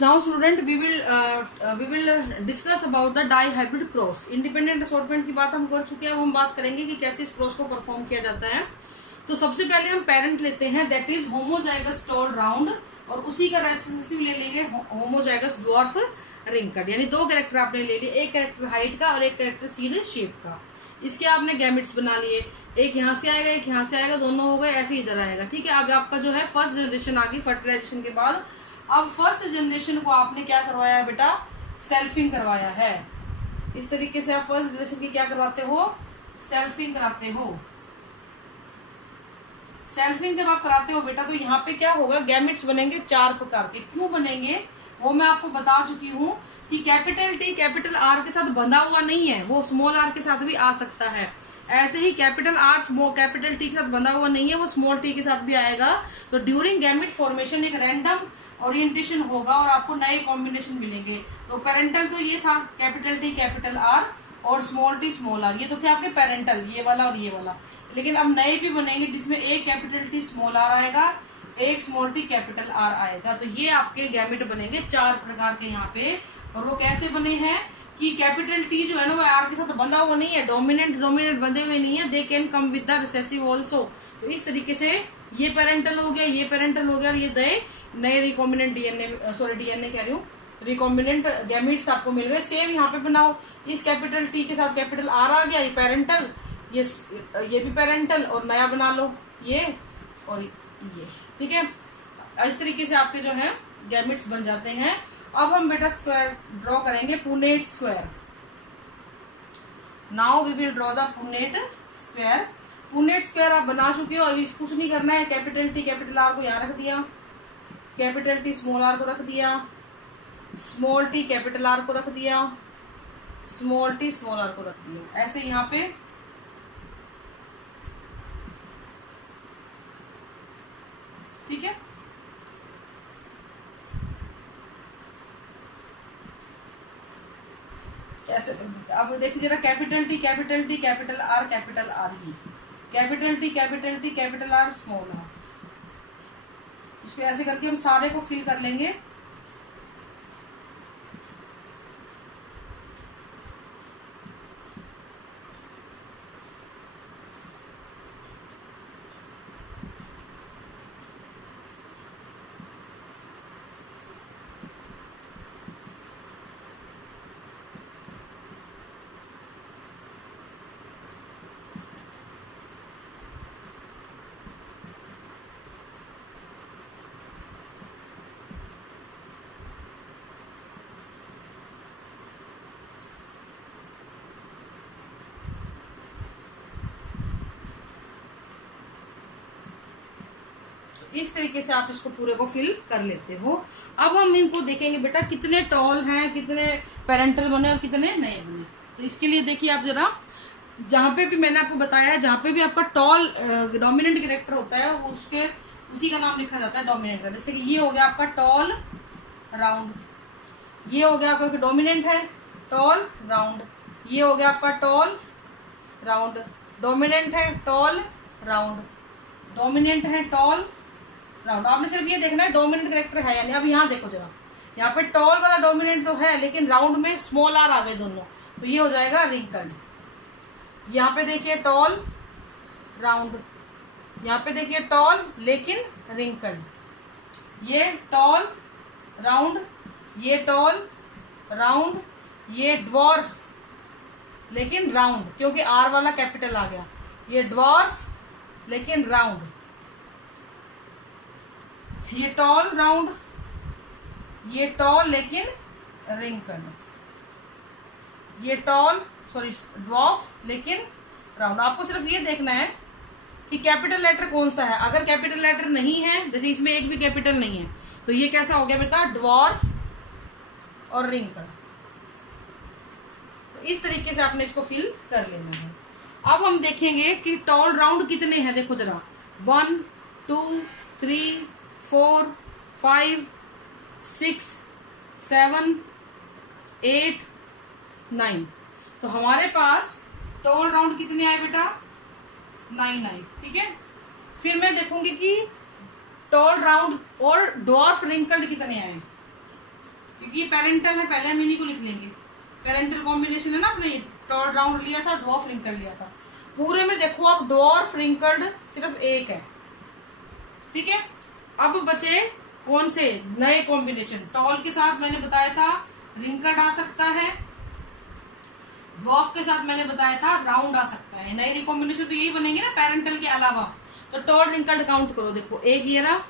Now student we will discuss about the dihybrid cross. Independent assortment की बात हम कर चुके हैं, अब हम बात करेंगे कि कैसे इस क्रॉस को परफॉर्म किया जाता है। तो सबसे पहले हम पेरेंट लेते हैं, that is homozygous tall round, और उसी का रेसेसिव ले लेंगे होमोजाइगस ड्वार्फ रिंकड। यानी दो कैरेक्टर आपने ले लिए, एक कैरेक्टर हाइट का और एक कैरेक्टर सीड शेप का। इसके आपने गैमेट्स बना लिए, एक यहाँ से आएगा एक यहाँ से आएगा, दोनों हो गए, ऐसे इधर आएगा। ठीक है, अब आपका जो है फर्स्ट जनरेशन आ गई फर्टिलाइजेशन के बाद। अब फर्स्ट जनरेशन को आपने क्या करवाया है बेटा, सेल्फिंग करवाया है। इस तरीके से आप फर्स्ट जनरेशन की क्या करवाते हो, सेल्फिंग कराते हो। सेल्फिंग जब आप कराते हो बेटा, तो यहाँ पे क्या होगा, गैमेट्स बनेंगे 4 प्रकार के। क्यों बनेंगे वो मैं आपको बता चुकी हूँ कि कैपिटल टी कैपिटल आर के साथ बंधा हुआ नहीं है, वो स्मॉल आर के साथ भी आ सकता है। ऐसे ही कैपिटल आर कैपिटल टी के साथ बंधा हुआ नहीं है, वो स्मॉल टी के साथ भी आएगा। तो ड्यूरिंग गैमेट फॉर्मेशन एक रैंडम ओरिएंटेशन होगा और आपको नए कॉम्बिनेशन मिलेंगे। तो पेरेंटल तो ये था कैपिटल टी कैपिटल आर और स्मॉल टी स्मॉल आर, ये तो थे आपके पेरेंटल, ये वाला और ये वाला। लेकिन अब नए भी बनेंगे जिसमें एक कैपिटल टी स्मॉल आर आएगा, एक स्मॉल टी कैपिटल आर आएगा। तो ये आपके गैमेट बनेंगे 4 प्रकार के यहाँ पे। और वो कैसे बने हैं कि कैपिटल टी जो है ना वो आर के साथ बंधा हुआ नहीं है, डोमिनेंट बंधे हुए नहीं है, they can come with the recessive also. तो इस तरीके से ये पेरेंटल हो गया, ये पेरेंटल हो गया, और ये नए रिकॉम्बिनेंट डीएनए कह रही हूँ, रिकॉम्बिनेंट गैमेट्स आपको मिल गए। सेम यहाँ पे बनाओ, इस कैपिटल टी के साथ कैपिटल आर आ गया, ये पेरेंटल, ये भी पेरेंटल, और नया बना लो ये और ये। ठीक है, इस तरीके से आपके जो है गैमेट्स बन जाते हैं। अब हम बेटा स्क्वायर ड्रॉ करेंगे, Punnett square. Now we will draw the Punnett square. Punnett square आप बना चुके हो, अभी कुछ नहीं करना है। कैपिटल टी कैपिटल आर को यहाँ रख दिया, कैपिटल टी स्मॉल आर को रख दिया, स्मॉल टी कैपिटल आर को रख दिया, स्मॉल टी स्मॉल आर को रख दिया, ऐसे यहाँ पे। ठीक है, कैसे अब देखिए जरा, capital T capital T capital R ही, capital T capital R small R. इसको ऐसे करके हम सारे को फिल कर लेंगे। इस तरीके से आप इसको पूरे को फिल कर लेते हो। अब हम इनको देखेंगे बेटा कितने टॉल हैं, कितने पेरेंटल बने और कितने नए बने। तो इसके लिए देखिए आप जरा, जहां पे भी मैंने आपको बताया है, जहां पे भी आपका टॉल डोमिनेंट कैरेक्टर होता है उसके उसी का नाम लिखा जाता है डोमिनेंट का। जैसे कि ये हो गया आपका टॉल राउंड, ये हो गया आपका डोमिनेंट है टॉल राउंड, ये हो गया आपका टॉल राउंड, डोमिनेंट है टॉल राउंड, डोमिनेंट है टॉल राउंड। आपने सिर्फ ये देखना है डोमिनेंट कैरेक्टर है यानी। अब यहाँ देखो जरा, यहाँ पे टॉल वाला डोमिनेंट तो है लेकिन राउंड में स्मॉल आर आ गए दोनों, तो ये हो जाएगा रिंकल्ड। यहाँ पे देखिए टॉल राउंड, यहाँ पे देखिए टॉल लेकिन रिंकल्ड, ये टॉल राउंड, ये टॉल राउंड, ये ड्वार्फ लेकिन राउंड क्योंकि आर वाला कैपिटल आ गया, ये ड्वार्फ लेकिन राउंड, ये टॉल राउंड, ये टॉल लेकिन रिंकल्ड, ये ड्वार्फ लेकिन राउंड। आपको सिर्फ ये देखना है कि कैपिटल लेटर कौन सा है। अगर कैपिटल लेटर नहीं है, जैसे इसमें एक भी कैपिटल नहीं है, तो ये कैसा हो गया बेटा, ड्वार्फ और रिंकल्ड। तो इस तरीके से आपने इसको फिल कर लेना है। अब हम देखेंगे कि टॉल राउंड कितने हैं। देखो जरा, 1 2 3 4 5 6 7 8 9। तो हमारे पास टॉल राउंड कितने आए बेटा, 9 आए। ठीक है, फिर मैं देखूंगी कि टॉल राउंड और ड्वार्फ रिंकल्ड कितने आए। क्योंकि ये पेरेंटल है, पहले हम इन्हीं को लिख लेंगे। पेरेंटल कॉम्बिनेशन है ना, अपने टॉल राउंड लिया था, ड्वार्फ रिंकल्ड लिया था। पूरे में देखो आप ड्वार्फ रिंकल्ड सिर्फ एक है, ठीक है। अब बचे कौन से नए कॉम्बिनेशन। टॉल के साथ मैंने बताया था रिंकल्ड आ सकता है, ड्वार्फ के साथ मैंने बताया था राउंड आ सकता है। नए रिकॉम्बिनेशन तो यही बनेंगे ना पेरेंटल के अलावा। तो टॉल रिंकल्ड काउंट करो, देखो एक ये रहा,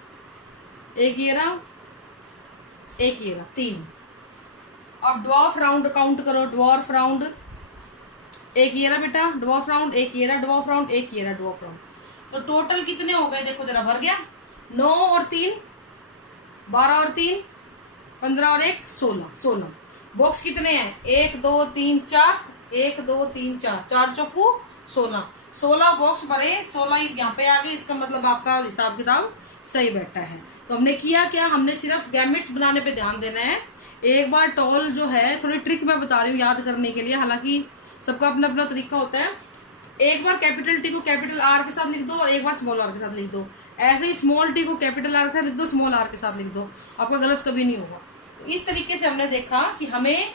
एक ये रहा, एक ये रहा, 3। अब ड्वार्फ राउंड काउंट करो, ड्वार्फ राउंड एक ये रहा बेटा ड्वार्फ राउंड, एक ये रहा ड्वार्फ राउंड, एक ये रहा ड्वार्फ राउंड। तो टोटल कितने हो गए देखो जरा, भर गया। 9 और 3 12 और 3 15 और 1 16। बॉक्स कितने हैं? 1 2 3 4, 1 2 3 4, 4 चौकू 16 बॉक्स भरे, 16 यहाँ पे आ गए। इसका मतलब आपका हिसाब किताब सही बैठा है। तो हमने किया क्या, हमने सिर्फ गैमेट्स बनाने पे ध्यान देना है। एक बार टॉल जो है, थोड़ी ट्रिक मैं बता रही हूँ याद करने के लिए, हालांकि सबका अपना अपना तरीका होता है। एक बार कैपिटल टी को कैपिटल आर के साथ लिख दो और एक बार स्मॉल आर के साथ लिख दो। ऐसे ही स्मॉल टी को कैपिटल आर के साथ लिख दो, स्मॉल आर के साथ लिख दो, आपका गलत कभी नहीं होगा। तो इस तरीके से हमने देखा कि हमें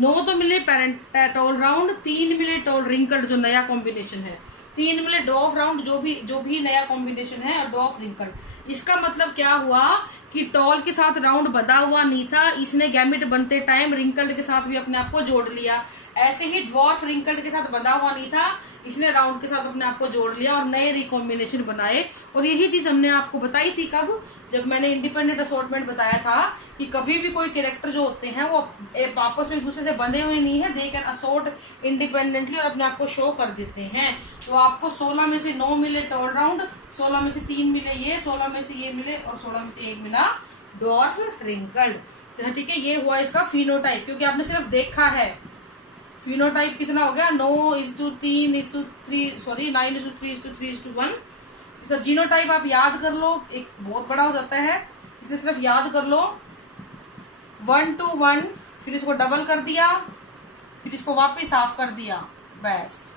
9 तो मिले टॉल राउंड, 3 मिले टॉल रिंकल्ड जो नया कॉम्बिनेशन है, 3 मिले ड्वार्फ राउंड जो भी नया कॉम्बिनेशन है, और ड्वार्फ रिंकल्ड। इसका मतलब क्या हुआ कि टॉल के साथ राउंड बंधा हुआ नहीं था, इसने गैमेट बनते टाइम रिंकल्ड के साथ भी अपने आप को जोड़ लिया। ऐसे ही ड्वार्फ रिंकल्ड के साथ बंधा हुआ नहीं था, इसने राउंड के साथ अपने आप को जोड़ लिया और नए रिकॉम्बिनेशन बनाए। और यही चीज हमने आपको बताई थी कब, जब मैंने इंडिपेंडेंट असॉर्टमेंट बताया था कि कभी भी कोई कैरेक्टर जो होते हैं वो आपस में एक दूसरे से बंधे हुए नहीं है, दे कैन असॉर्ट इंडिपेंडेंटली और अपने आप को शो कर देते हैं। तो आपको 16 में से 9 मिले टॉल राउंड, 16 में से 3 मिले ये, 16 में से ये मिले और 16 में से 1 मिला ड्वार्फ रिंकल्ड। तो ठीक है, ये हुआ इसका फिनोटाइप, क्योंकि आपने सिर्फ देखा है। फिनोटाइप कितना हो गया, 9:3:3 सॉरी 9:3:3:1। इसका जीनोटाइप आप याद कर लो, एक बहुत बड़ा हो जाता है, इसे सिर्फ याद कर लो 1 to 1, फिर इसको डबल कर दिया, फिर इसको वापस हाफ कर दिया, बस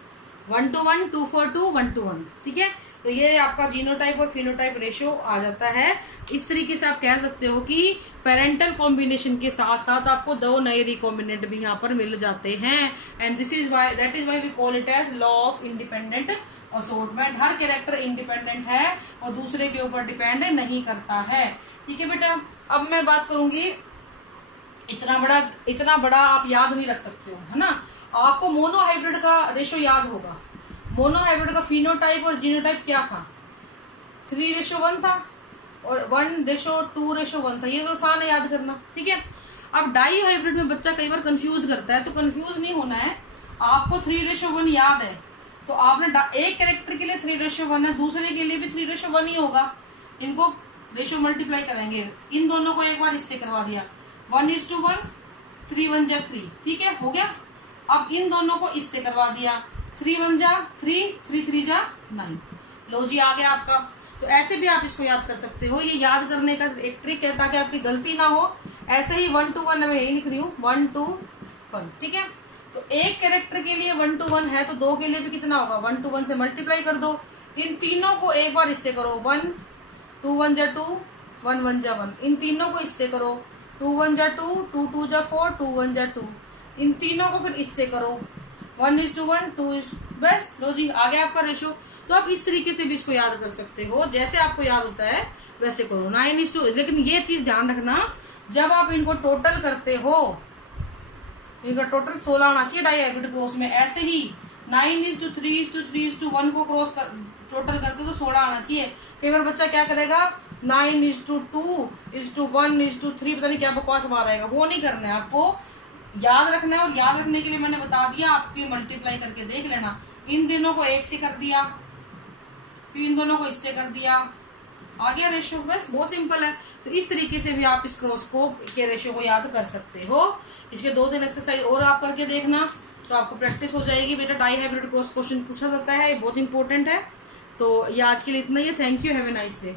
1 to 1, 2 4 2 1 to 1। ठीक है, तो ये आपका जीनोटाइप और फिनोटाइप रेशियो आ जाता है। इस तरीके से आप कह सकते हो कि पेरेंटल कॉम्बिनेशन के साथ साथ आपको 2 नए रिकॉम्बिनेंट भी यहाँ पर मिल जाते हैं। And that is why we call it as law of independent assortment. हर कैरेक्टर इंडिपेंडेंट है और दूसरे के ऊपर डिपेंड नहीं करता है। ठीक है बेटा, अब मैं बात करूंगी, इतना बड़ा आप याद नहीं रख सकते हो, है ना। आपको मोनोहाइब्रिड का रेशियो याद होगा। मोनोहाइब्रिड का फिनोटाइप और जीनोटाइप क्या था, 3:1 था और 1:2:1 था। ये तो आसान है याद करना। ठीक है, अब डाई हाइब्रिड में बच्चा कई बार कंफ्यूज करता है, तो कंफ्यूज नहीं होना है। आपको 3:1 याद है, तो आपने एक कैरेक्टर के लिए 3:1 है, दूसरे के लिए भी 3:1 ही होगा। इनको रेशियो मल्टीप्लाई करेंगे, इन दोनों को एक बार इससे करवा दिया, 1:1, 3 1 जा 3। ठीक है, हो गया। अब इन दोनों को इससे करवा दिया, 3 1 जा 3, 3 3 जा 9। लो जी, आ गया आपका। तो ऐसे भी आप इसको याद कर सकते हो। ये याद करने का एक ट्रिक है ताकि आपकी गलती ना हो। ऐसे ही 1 to 1 मैं यही लिख रही हूँ, 1 to 1। ठीक है, तो एक कैरेक्टर के लिए 1 to 1 है, तो 2 के लिए भी कितना होगा, 1 to 1 से मल्टीप्लाई कर दो। इन तीनों को एक बार इससे करो, 1 2 1 जा 2, 1 1 जा 1। इन तीनों को इससे करो, 2 1 जा 2, 2 2 जा 4, 2 1 जा 2। इन तीनों को फिर इससे करो, 1:1 2, बस लो जी, आ गया आपका रेशो। तो आप इस तरीके से भी इसको याद कर सकते हो, जैसे आपको याद होता है वैसे करो। 9:2, लेकिन ये चीज ध्यान रखना, जब आप इनको टोटल करते हो, इनका टोटल 16 आना चाहिए डाई हाइब्रिड क्रॉस में। ऐसे ही 9:3:3:1 को क्रॉस टोटल करते तो 16 आना चाहिए। कई बार बच्चा क्या करेगा, 9:2:1:3, पता नहीं क्या बकवास मारेगा, वो नहीं करना है। आपको याद रखना है, और याद रखने के लिए मैंने बता दिया, आपकी मल्टीप्लाई करके देख लेना। इन दोनों को 1 से कर दिया, फिर इन दोनों को इससे कर दिया, आ गया रेशियो। बस बहुत सिंपल है। तो इस तरीके से भी आप इस क्रॉस को के रेशियो को याद कर सकते हो। इसके 2-3 एक्सरसाइज और आप करके देखना, तो आपको प्रैक्टिस हो जाएगी। बेटा डाई हाइब्रिड क्रॉस क्वेश्चन पूछा जाता है, ये बहुत इंपॉर्टेंट है। तो ये आज के लिए इतना ही है। Thank you, have a nice day.